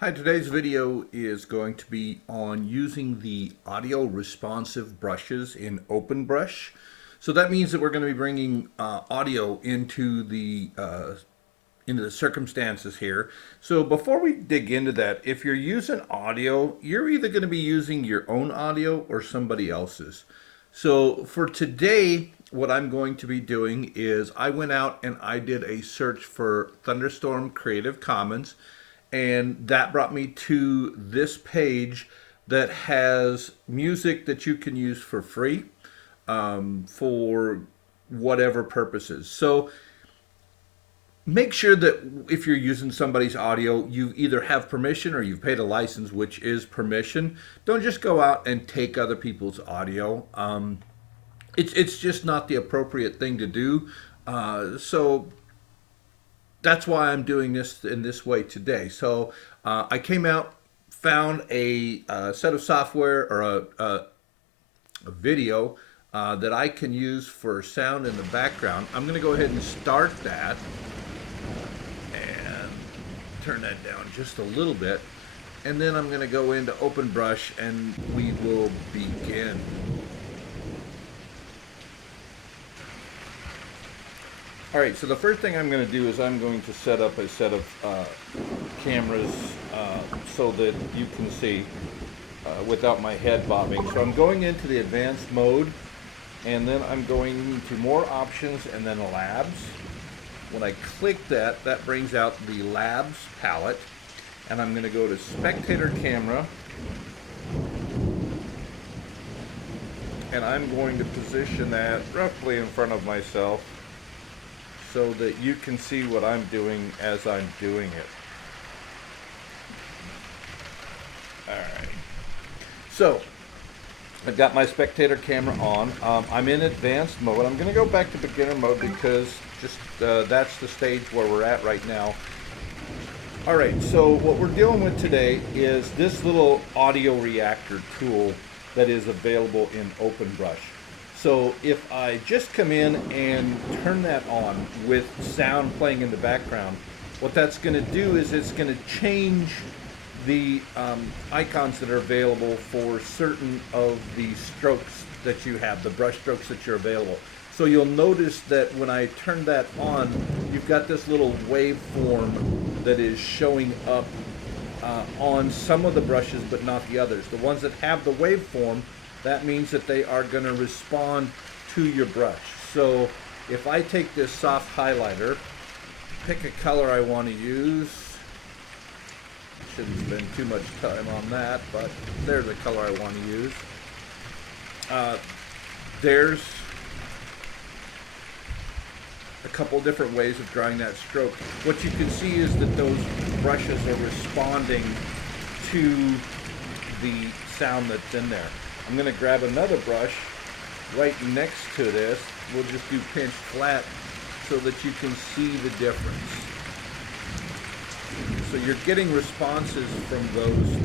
Hi, today's video is going to be on using the audio responsive brushes in OpenBrush. So that means that we're going to be bringing audio into the circumstances here. So before we dig into that, if you're using audio, you're either going to be using your own audio or somebody else's. So for today, what I'm going to be doing is I went out and I did a search for Thunderstorm Creative Commons, and that brought me to this page that has music that you can use for free for whatever purposes. So make sure that if you're using somebody's audio, you either have permission or you've paid a license, which is permission. Don't just go out and take other people's audio. It's just not the appropriate thing to do. So that's why I'm doing this in this way today. So I came out, found a set of software or a video that I can use for sound in the background. I'm going to go ahead and start that and turn that down just a little bit. And then I'm going to go into OpenBrush and we will begin. All right, so the first thing I'm going to do is I'm going to set up a set of cameras so that you can see without my head bobbing. So I'm going into the advanced mode, and then I'm going to more options and then labs. When I click that, that brings out the labs palette, and I'm going to go to spectator camera, and I'm going to position that roughly in front of myself, so that you can see what I'm doing as I'm doing it. Alright. So, I've got my spectator camera on. I'm in advanced mode. I'm going to go back to beginner mode because just that's the stage where we're at right now. Alright, so what we're dealing with today is this little audio reactor tool that is available in OpenBrush. So if I just come in and turn that on with sound playing in the background, what that's going to do is it's going to change the icons that are available for certain of the strokes that you have, the brush strokes that you're available. So you'll notice that when I turn that on, you've got this little waveform that is showing up on some of the brushes but not the others. The ones that have the waveform, that means that they are going to respond to your brush. So if I take this soft highlighter, pick a color I want to use, shouldn't spend too much time on that, but there's a color I want to use. There's a couple different ways of drawing that stroke. What you can see is that those brushes are responding to the sound that's in there. I'm going to grab another brush right next to this. We'll just do pinch flat so that you can see the difference. So you're getting responses from those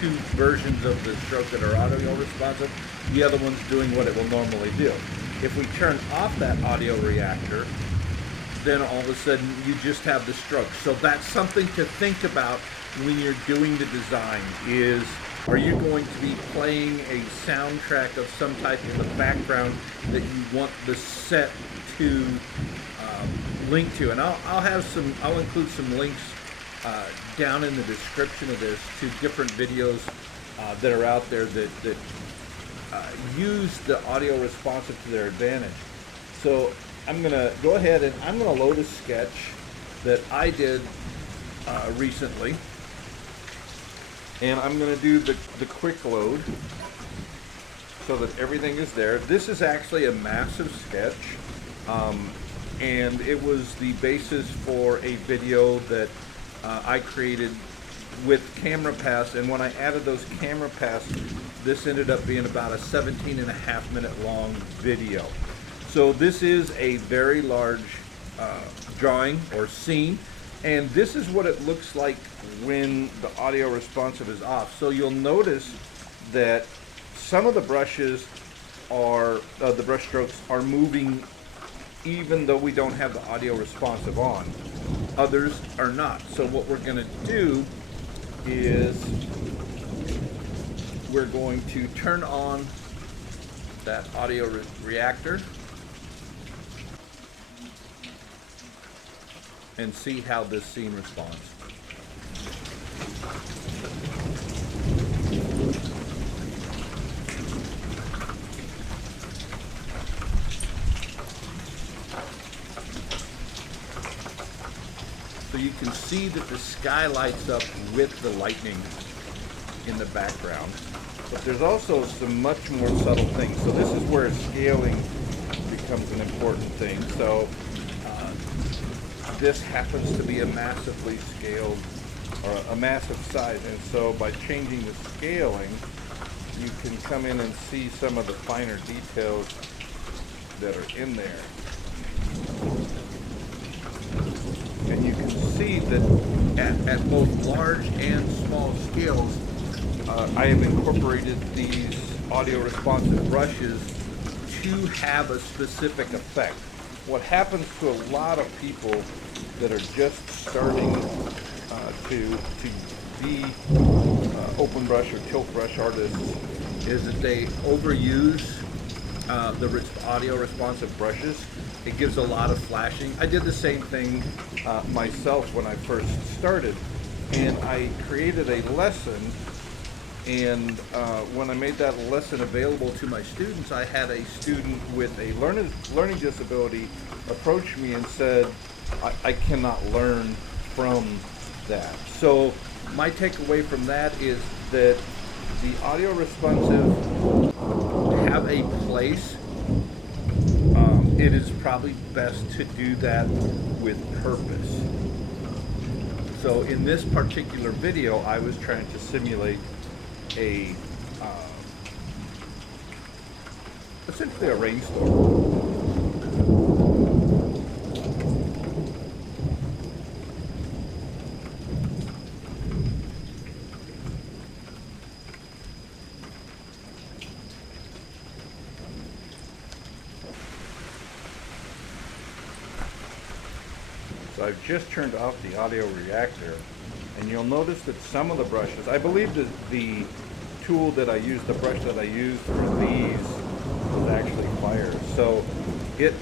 two versions of the stroke that are audio responsive. The other one's doing what it will normally do. If we turn off that audio reactor, then all of a sudden you just have the stroke. So that's something to think about when you're doing the design is, are you going to be playing a soundtrack of some type in the background that you want the set to link to? And I'll include some links down in the description of this to different videos that are out there that use the audio responsive to their advantage. So I'm going to go ahead and I'm going to load a sketch that I did recently. And I'm going to do the quick load so that everything is there. This is actually a massive sketch, and it was the basis for a video that I created with camera paths. And when I added those camera paths, this ended up being about a 17.5-minute long video. So this is a very large drawing or scene. And this is what it looks like when the audio responsive is off. So you'll notice that some of the brushes are, the brush strokes are moving even though we don't have the audio responsive on. Others are not. So what we're going to do is we're going to turn on that audio reactor and see how this scene responds. So you can see that the sky lights up with the lightning in the background. But there's also some much more subtle things. So this is where scaling becomes an important thing. So this happens to be a massively scaled, or a massive size. And so by changing the scaling, you can come in and see some of the finer details that are in there. And you can see that at both large and small scales, I have incorporated these audio responsive brushes to have a specific effect. What happens to a lot of people that are just starting to be open brush or tilt brush artists is that they overuse the audio responsive brushes. It gives a lot of flashing. I did the same thing myself when I first started, and I created a lesson, and when I made that lesson available to my students, I had a student with a learning disability approach me and said, I cannot learn from that. So my takeaway from that is that the audio responsive have a place. It is probably best to do that with purpose. So in this particular video, I was trying to simulate essentially a rainstorm. So I've just turned off the audio reactor, and you'll notice that some of the brushes, I believe that the tool that I used, the brush that I used for these was actually fire. So it,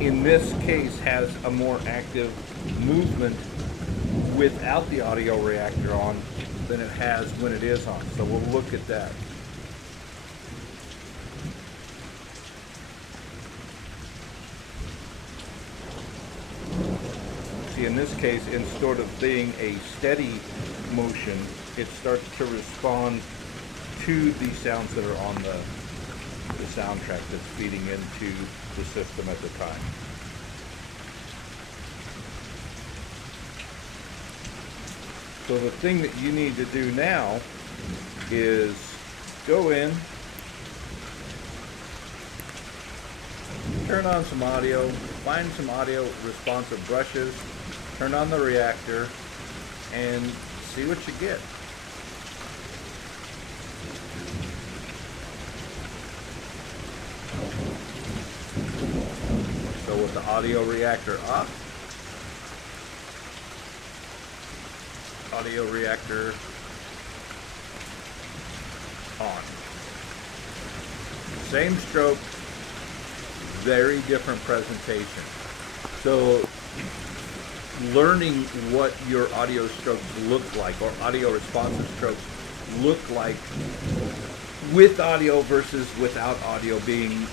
in this case, has a more active movement without the audio reactor on than it has when it is on. So we'll look at that. In this case, instead of being a steady motion, it starts to respond to the sounds that are on the soundtrack that's feeding into the system at the time. So the thing that you need to do now is go in, turn on some audio, find some audio responsive brushes, turn on the reactor, and see what you get. So with the audio reactor off, audio reactor on. Same stroke, very different presentation. So learning what your audio strokes look like, or audio responsive strokes look like with audio versus without audio being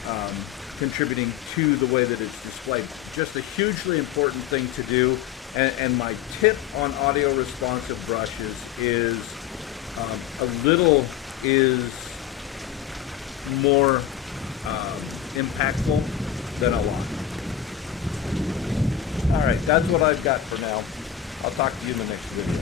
contributing to the way that it's displayed. Just a hugely important thing to do. And my tip on audio responsive brushes is a little is more impactful than a lot. All right, that's what I've got for now. I'll talk to you in the next video.